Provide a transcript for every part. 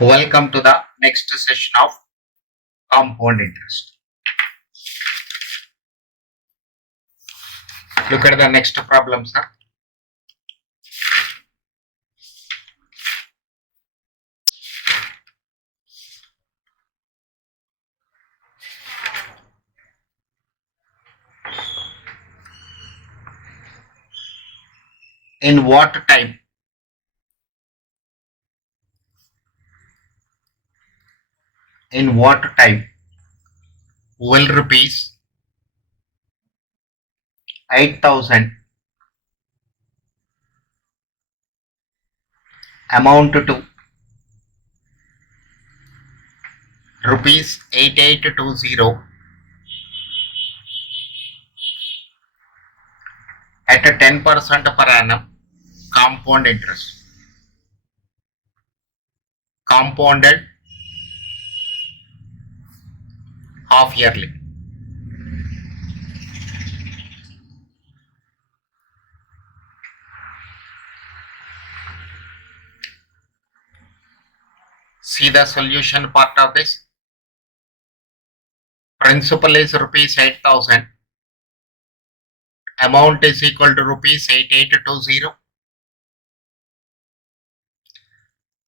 Welcome to the next session of compound interest. Look at the next problem, sir. In what time will rupees 8,000 amount to rupees 8820 at a 10% per annum compound interest? Compounded half yearly. See the solution part of this. Principal is rupees 8,000. Amount is equal to rupees 8820.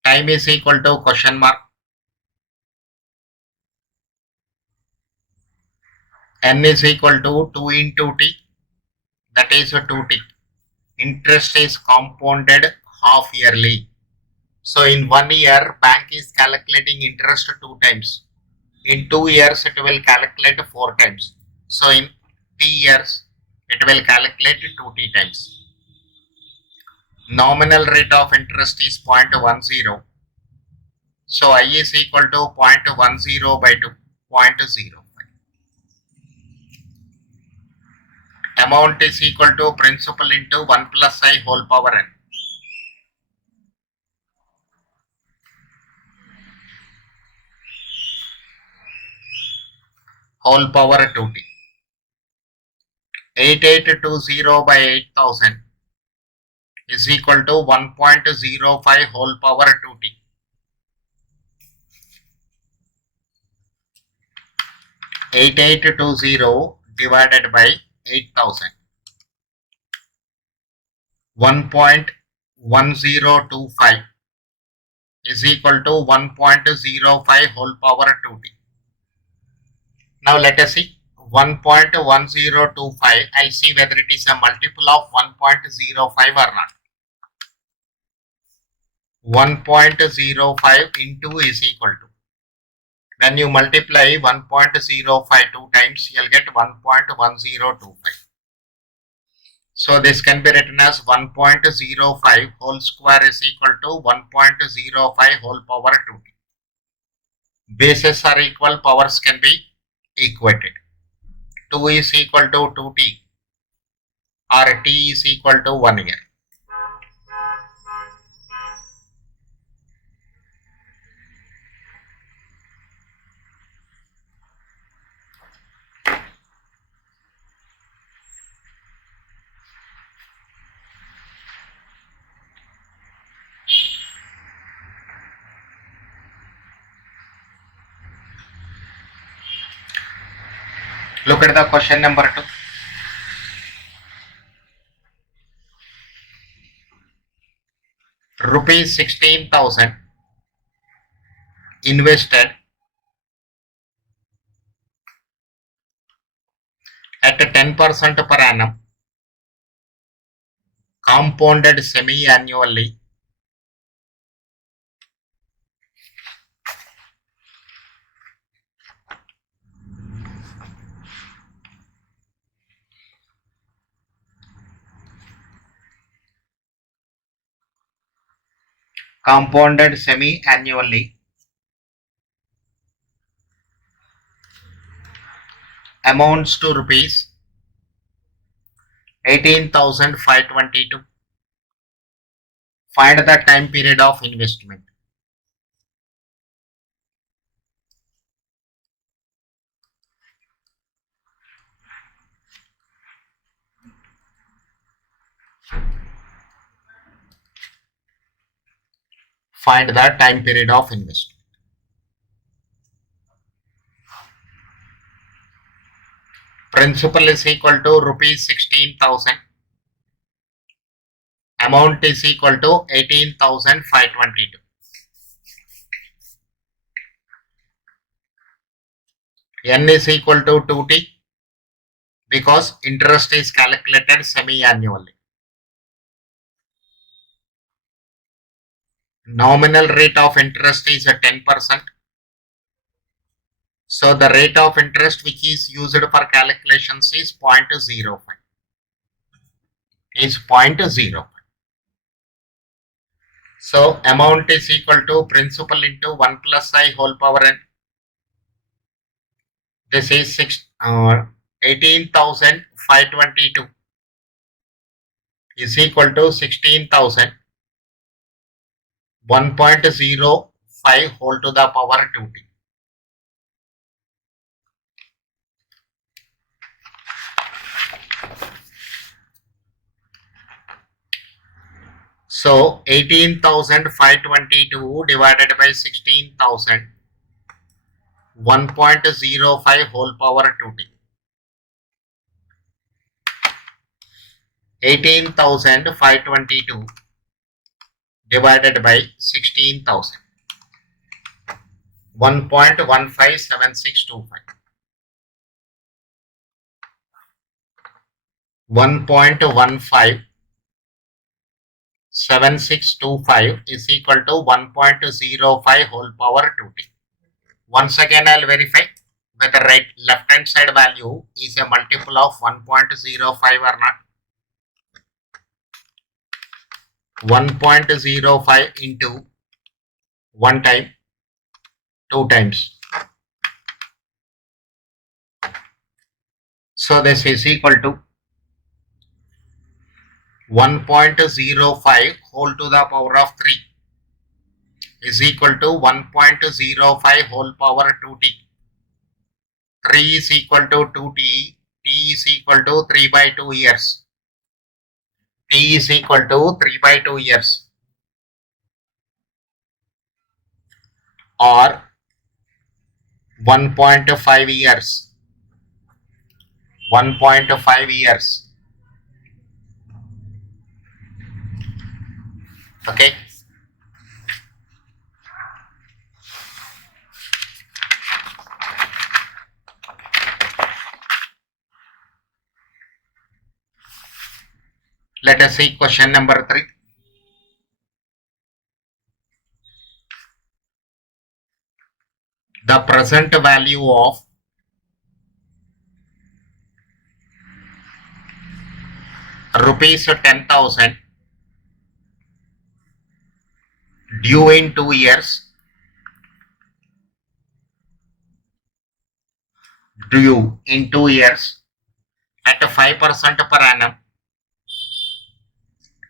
Time is equal to question mark. N is equal to 2 into T, that is 2T. Interest is compounded half yearly. So in 1 year, bank is calculating interest 2 times. In 2 years, it will calculate 4 times. So in T years, it will calculate 2T times. Nominal rate of interest is 0.10. So I is equal to 0.10 by 2, 0.05. Amount is equal to principal into 1 plus I whole power n. Whole power 2t. 8820 by 8,000 is equal to 1.05 whole power 2t. (8820) divided by 8,000. 1.1025 is equal to 1.05 whole power 2t. Now let us see 1.1025. I'll see whether it is a multiple of 1.05 or not. 1.05 into is equal to, when you multiply 1.05 2 times, you'll get 1.1025. So this can be written as 1.05 whole square is equal to 1.05 whole power 2t. Bases are equal, powers can be equated. 2 is equal to 2t or t is equal to 1 year. Look at the question number 2. Rupees 16,000 invested at 10% per annum, compounded semi-annually amounts to rupees 18,522. Find the time period of investment. Find the time period of investment. Principal is equal to rupees 16,000. Amount is equal to 18,522. N is equal to 2T because interest is calculated semi-annually. Nominal rate of interest is 10%. So the rate of interest which is used for calculations is 0.05. Is 0.05. So amount is equal to principal into 1 plus I whole power n. This is 18,522 is equal to 16,000. 1.05 whole to the power 2t. So 18,522 divided by 16,000, 1.05 whole power 2t. 18,522 divided by 16,000, 1.157625. 1.157625 is equal to 1.05 whole power 2t. Once again I will verify whether left hand side value is a multiple of 1.05 or not. 1.05 into 1 time, 2 times. So this is equal to 1.05 whole to the power of 3 is equal to 1.05 whole power 2t. 3 is equal to 2t, t is equal to 3 by 2 years. T is equal to 3 by 2 years or 1.5 years. 1.5 years. Okay. Let us see question number 3. The present value of rupees 10,000 due in 2 years, due in 2 years at 5% per annum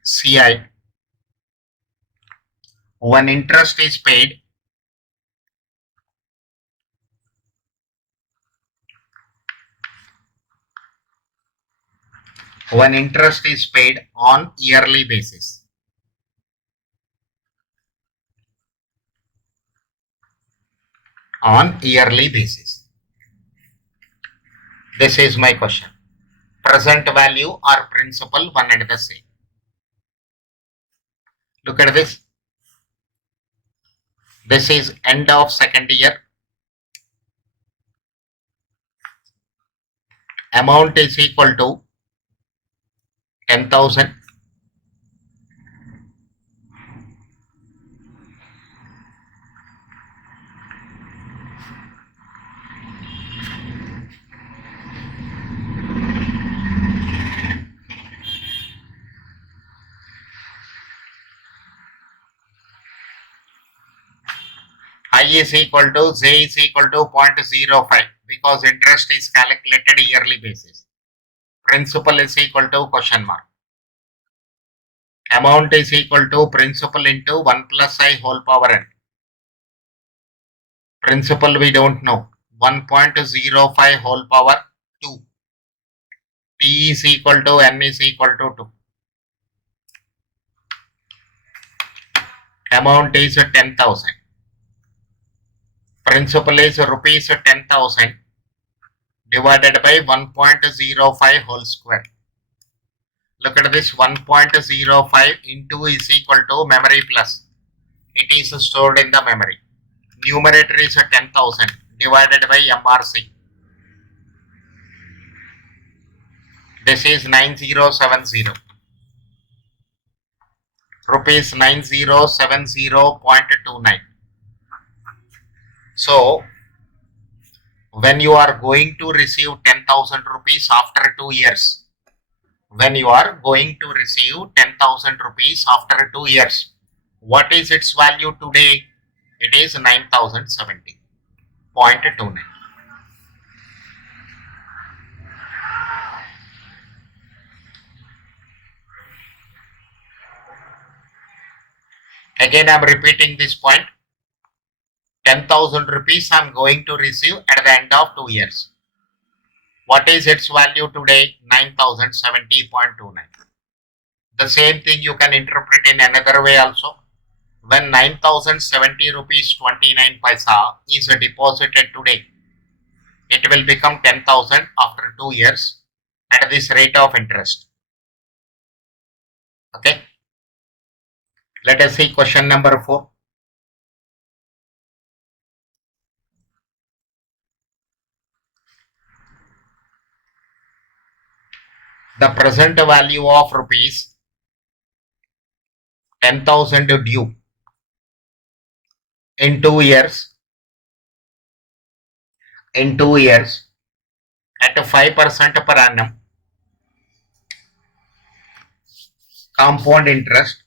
CI, when interest is paid on yearly basis. On yearly basis. This is my question. Present value or principal, one and the same. Look at this. This is end of second year. Amount is equal to 10,000. I is equal to J is equal to 0.05 because interest is calculated yearly basis. Principal is equal to question mark. Amount is equal to principal into 1 plus I whole power n. Principal we don't know. 1.05 whole power 2. T is equal to n is equal to 2. Amount is 10,000. Principal is rupees 10,000 divided by 1.05 whole square. Look at this, 1.05 into is equal to memory plus. It is stored in the memory. Numerator is 10,000 divided by MRC. This is 9070. Rupees 9070.29. So, when you are going to receive 10,000 rupees after 2 years, when you are going to receive 10,000 rupees after 2 years, what is its value today? It is 9070.29. Again, I am repeating this point. 10,000 rupees I am going to receive at the end of 2 years. What is its value today? 9070.29. The same thing you can interpret in another way also. When 9070 rupees 29 paisa is deposited today, it will become 10,000 after 2 years at this rate of interest. Okay. Let us see question number 4. The present value of rupees 10,000 due in 2 years, at 5% per annum compound interest,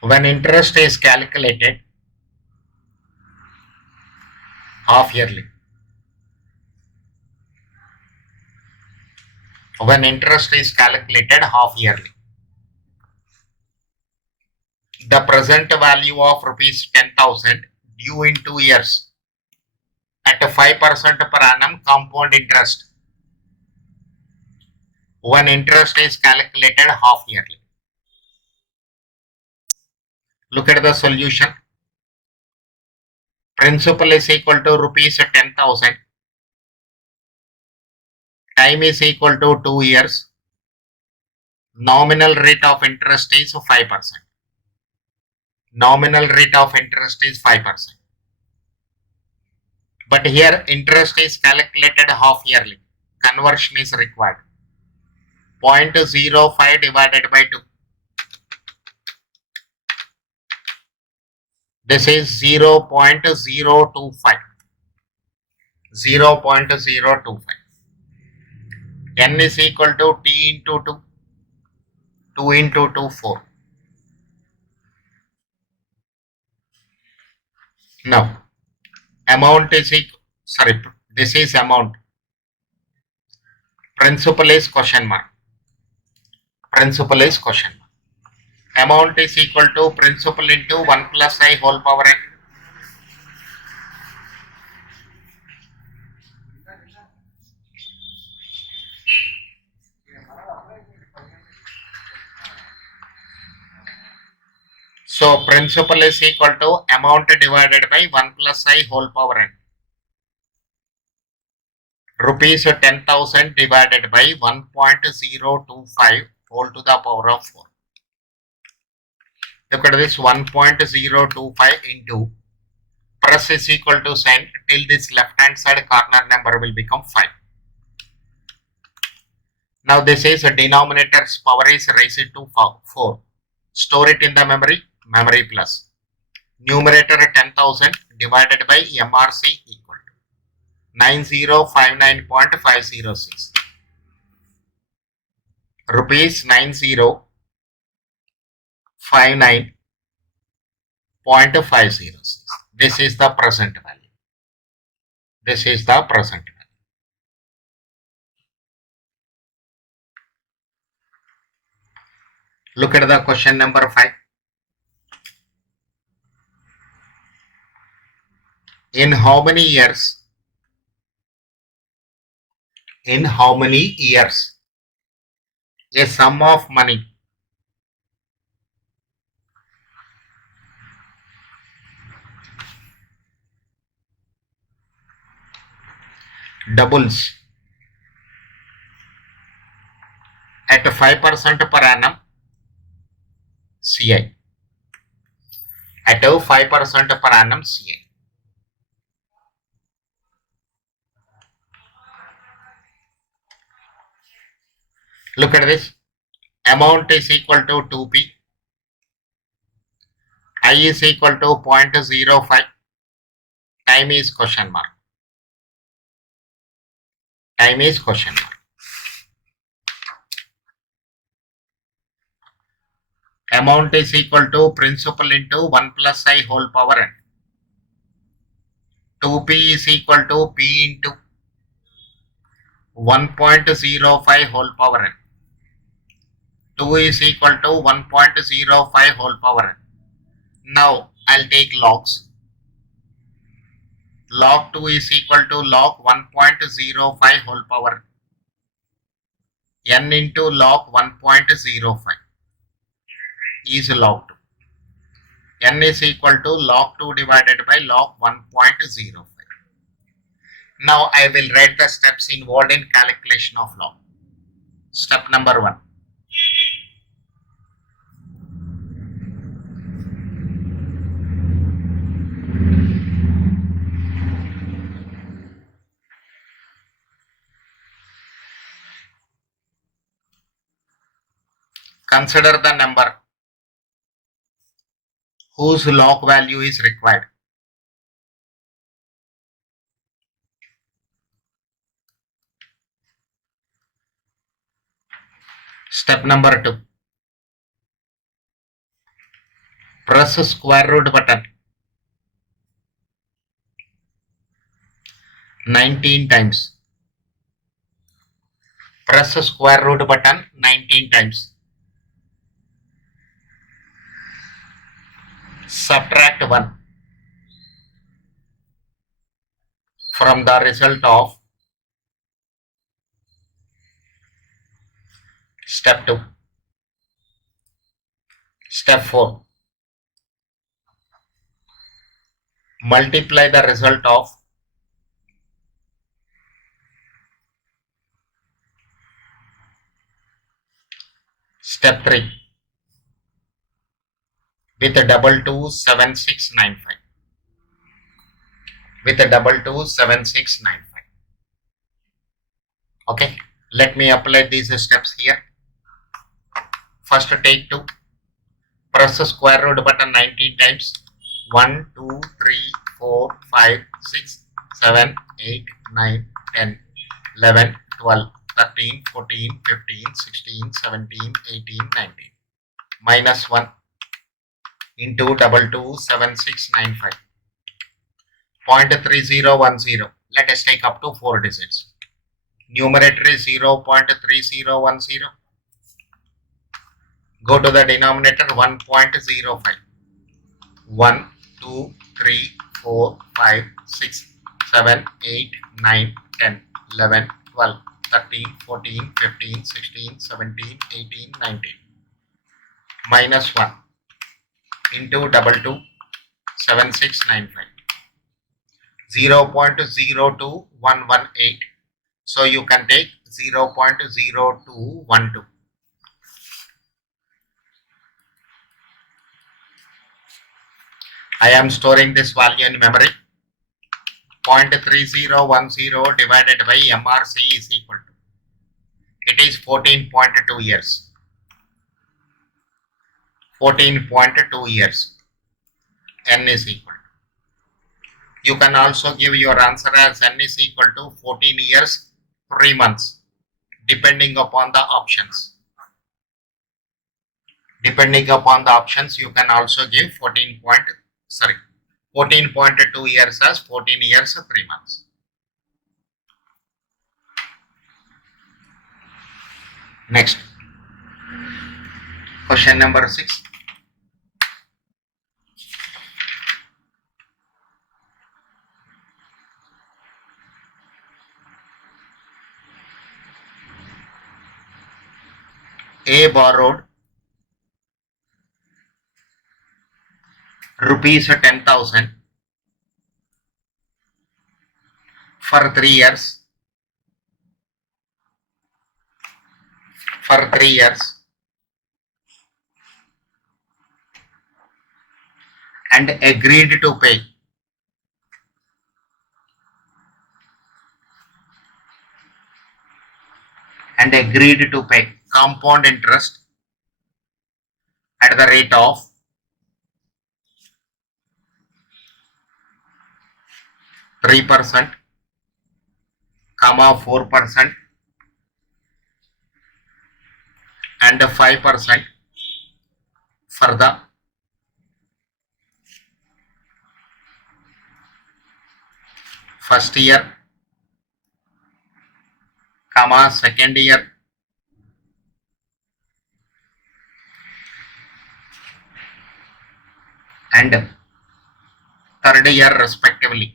when interest is calculated half yearly. When interest is calculated half yearly. The present value of rupees 10,000 due in 2 years at 5% per annum compound interest, when interest is calculated half yearly. Look at the solution. Principal is equal to rupees 10,000. Time is equal to 2 years. Nominal rate of interest is 5%. Nominal rate of interest is 5%. But here interest is calculated half yearly. Conversion is required. 0.05 divided by 2. This is 0.025. 0.025. N is equal to T into 2. 2 into 2, 4. Now, amount is equal, sorry, this is amount. Principal is question mark. Principal is question mark. Amount is equal to principal into 1 plus I whole power n. So, principal is equal to amount divided by 1 plus I whole power n. Rupees 10,000 divided by 1.025 whole to the power of 4. Look at this, 1.025 into press is equal to sign till this left hand side corner number will become 5. Now this is a denominator's power is raised to 4. Store it in the memory, memory plus. Numerator 10,000 divided by MRC equal to 9059.506. Rupees 9059.506. This is the present value. This is the present value. Look at the question number 5. In how many years? In how many years A sum of money doubles at 5% per annum CI. At 5% per annum CI. Look at this. Amount is equal to 2p. I is equal to 0.05. Time is question mark. Time is question mark. Amount is equal to principal into 1 plus I whole power n. 2p is equal to p into 1.05 whole power n. 2 is equal to 1.05 whole power n. Now I'll take logs. Log 2 is equal to log 1.05 whole power n into log 1.05 is log 2. N is equal to log 2 divided by log 1.05. Now I will write the steps involved in calculation of log. Step number 1. Consider the number whose log value is required. Step number 2. Press square root button 19 times. Press square root button 19 times. Subtract 1 from the result of step 2. Step 4. Multiply the result of step 3 with a 227695. With a 227695. Okay, let me apply these steps here. First take 2. Press square root button 19 times. 1, 2, 3, 4, 5, 6, 7, 8, 9, 10, 11, 12, 13, 14, 15, 16, 17, 18, 19. Minus 1 into 227695. 0.3010. Let us take up to 4 digits. Numerator is 0.3010. Go to the denominator 1.05. 1, 2, 3, 4, 5, 6, 7, 8, 9, 10, 11, 12, 13, 14, 15, 16, 17, 18, 19. Minus 1 into 227695. 0.02118. So you can take 0.0212. I am storing this value in memory. 0.3010 divided by MRC is equal to, it is 14.2 years. 14.2 years. N is equal to. You can also give your answer as N is equal to 14 years, 3 months, depending upon the options. Depending upon the options, you can also give 14.2 years as 14 years, 3 months. Next, question number 6. borrowed rupees 10,000 for 3 years. For 3 years. And agreed to pay compound interest at the rate of 3%, 4% and 5% for the first year, second year and third year respectively.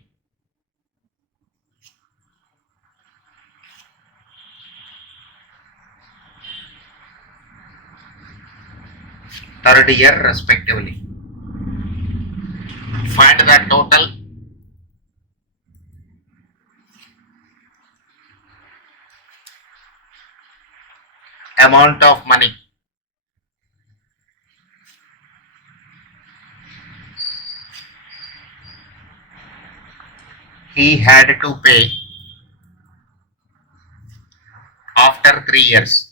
Find the total amount of money he had to pay after 3 years.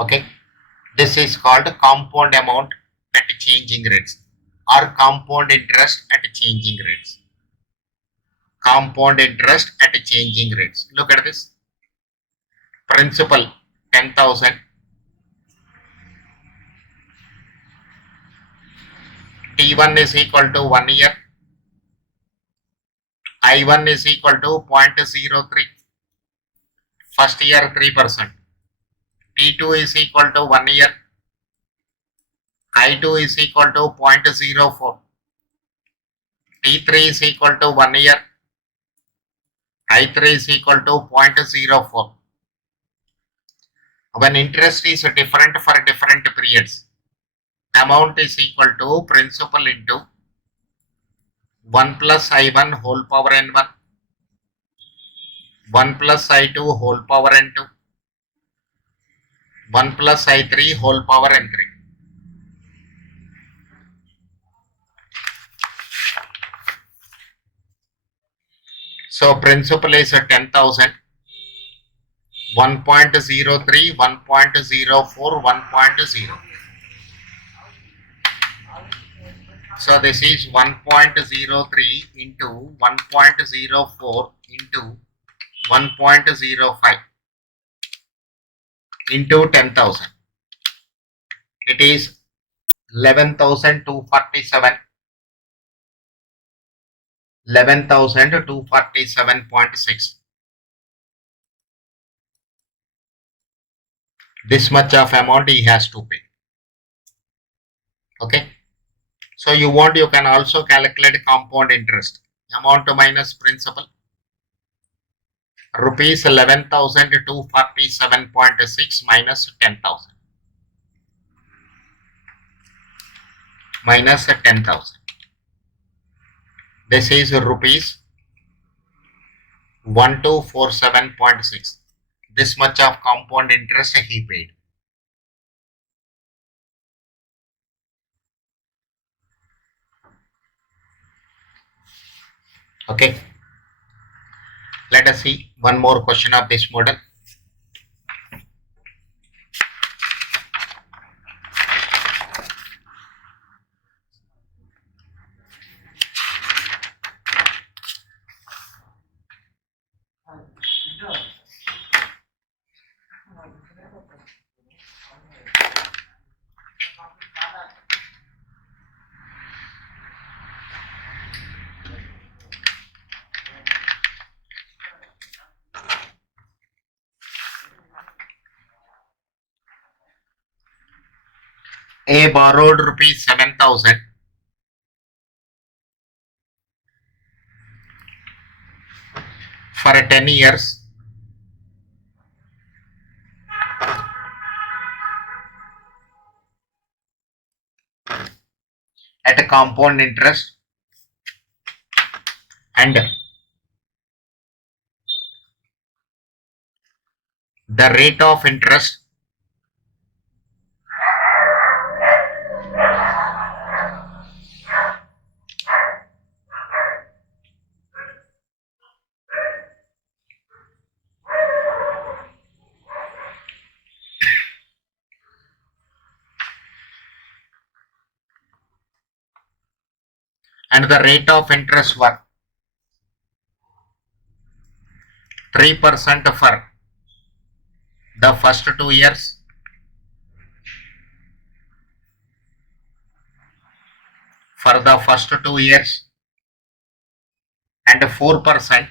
Okay, this is called compound amount at changing rates or compound interest at changing rates. Look at this. Principal 10,000. T1 is equal to 1 year. I1 is equal to 0.03. First year 3%. T2 is equal to 1 year. I2 is equal to 0.04. T3 is equal to 1 year. I3 is equal to 0.04. When interest is different for different periods, amount is equal to principal into 1 plus I1 whole power n1, 1 plus I2 whole power n2, 1 plus I3 whole power n3. So principal is 10,000, 1.03, 1.04, 1.0. So this is 1.03 into 1.04 into 1.05 into 10,000. It is 11,247. 11,247.6. This much of amount he has to pay. Okay. So you can also calculate compound interest. Amount minus principal. Rupees 11,247.6 minus 10,000. Minus 10,000. This is rupees 1247.6. This much of compound interest he paid. Okay. Let us see one more question of this model. A borrowed rupees 7,000 for 10 years at a compound interest, and the rate of interest were 3% for the first 2 years, and 4%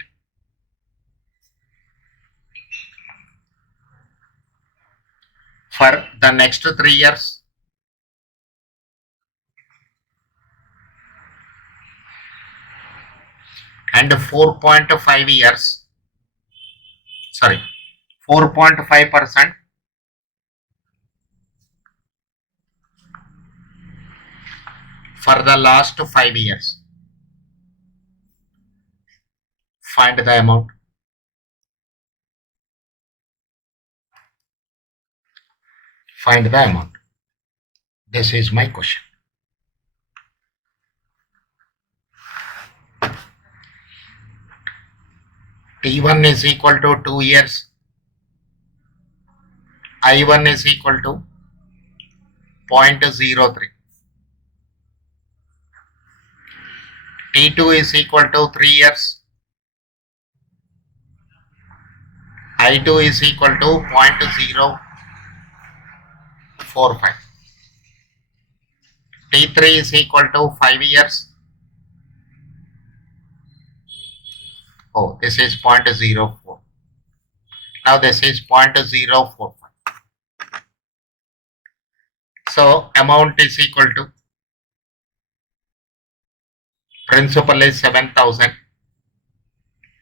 for the next 3 years, and 4.5 years, sorry, 4.5% for the last 5 years. Find the amount. Find the amount. This is my question. T1 is equal to 2 years. I1 is equal to 0.03. T2 is equal to 3 years. I2 is equal to 0.045. T3 is equal to 5 years. Oh, this is 0.04. Now this is 0.045. So amount is equal to, principal is 7,000.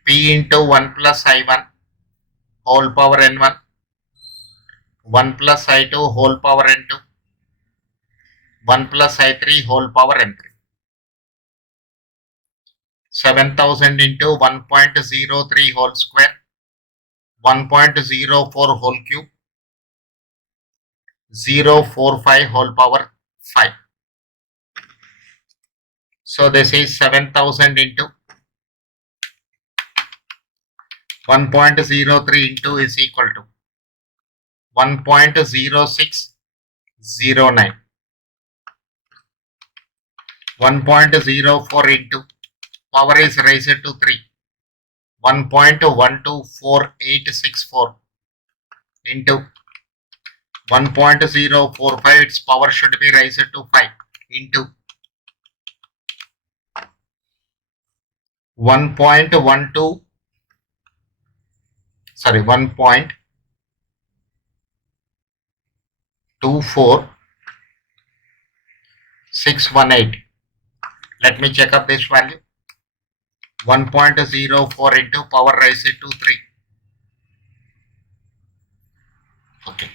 P into 1 plus I1 whole power N1, 1 plus I2 whole power N2, 1 plus I3 whole power N3. 7,000 into 1.03 whole square, 1.04 whole cube, 0.45 whole power 5. So this is 7,000 into 1.03 into is equal to 1.0609. 1.04 into power is raised to 3. 1.124864 into 1.045, its power should be raised to 5 into 1.12, sorry, 1.24618. Let me check up this value. 1.04 into power raised to 3. Okay.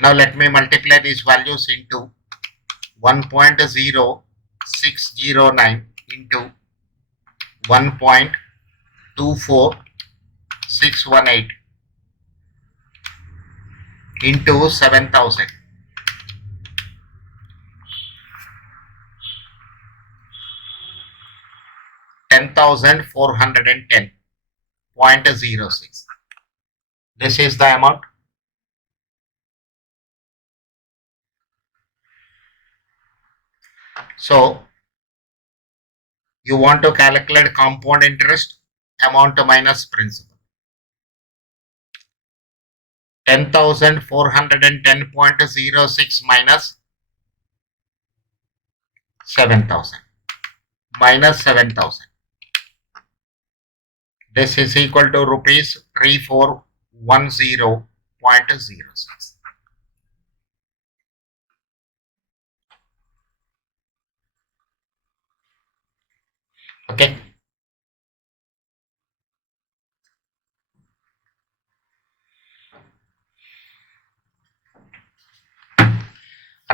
Now let me multiply these values into 1.0609 into 1.24618 into 7,000. 10,410.06. This is the amount. So you want to calculate compound interest amount minus principal. 10,410.06 minus 7,000. Minus 7,000. This is equal to rupees 3410.06. Okay.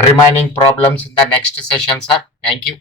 remaining problems in the next session, sir. Thank you.